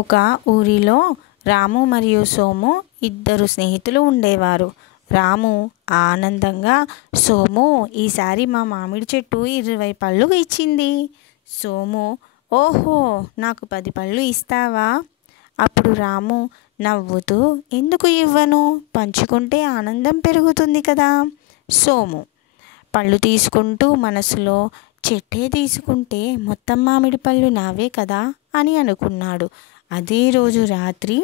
ఒక ఊరిలో రాము మరియు సోము ఇద్దరు స్నేహితులు ఉండేవారు. రాము ఆనందంగా, సోము ఈసారి మా మామిడి చెట్టు 20 పళ్ళు ఇచ్చింది. సోము, ఓహో, నాకు 10 పళ్ళు ఇస్తావా? అప్పుడు రాము నవ్వుతూ, ఎందుకు ఇవ్వను, పంచుకుంటే ఆనందం పెరుగుతుంది కదా. సోము పళ్ళు తీసుకుంటూ మనసులో, చెట్టే తీసుకుంటే మొత్తం మామిడి పళ్ళు నావే కదా అని అనుకున్నాడు. అదే రోజు రాత్రి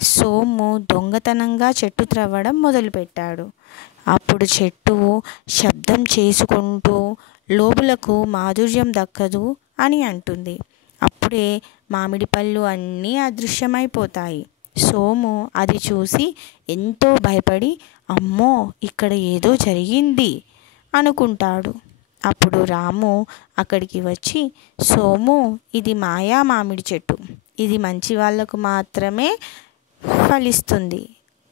సోము దొంగతనంగా చెట్టు త్రవ్వడం మొదలుపెట్టాడు. అప్పుడు చెట్టు శబ్దం చేసుకుంటూ లోబులకు మాధుర్యం దక్కదు అని అంటుంది. అప్పుడే మామిడి పళ్ళు అన్నీ అదృశ్యమైపోతాయి. సోము అది చూసి ఎంతో భయపడి, అమ్మో, ఇక్కడ ఏదో జరిగింది అనుకుంటాడు. అప్పుడు రాము అక్కడికి వచ్చి, సోము, ఇది మాయా మామిడి చెట్టు, ఇది మంచి వాళ్ళకు మాత్రమే ఫలిస్తుంది.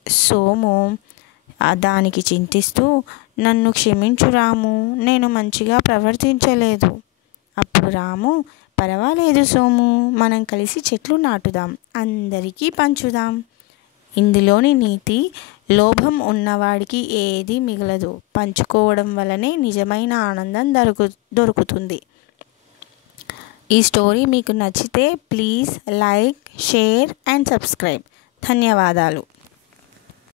సోము దానికి చింతిస్తూ, నన్ను క్షమించు రాము, నేను మంచిగా ప్రవర్తించలేదు. అప్పుడు రాము, పర్వాలేదు సోము, మనం కలిసి చెట్లు నాటుదాం, అందరికీ పంచుదాం. ఇందులోని నీతి, లోభం ఉన్నవాడికి ఏది మిగలదు, పంచుకోవడం వలనే నిజమైన ఆనందం దొరుకుతుంది. ఈ స్టోరీ మీకు నచ్చితే please like, share and subscribe. ధన్యవాదాలు.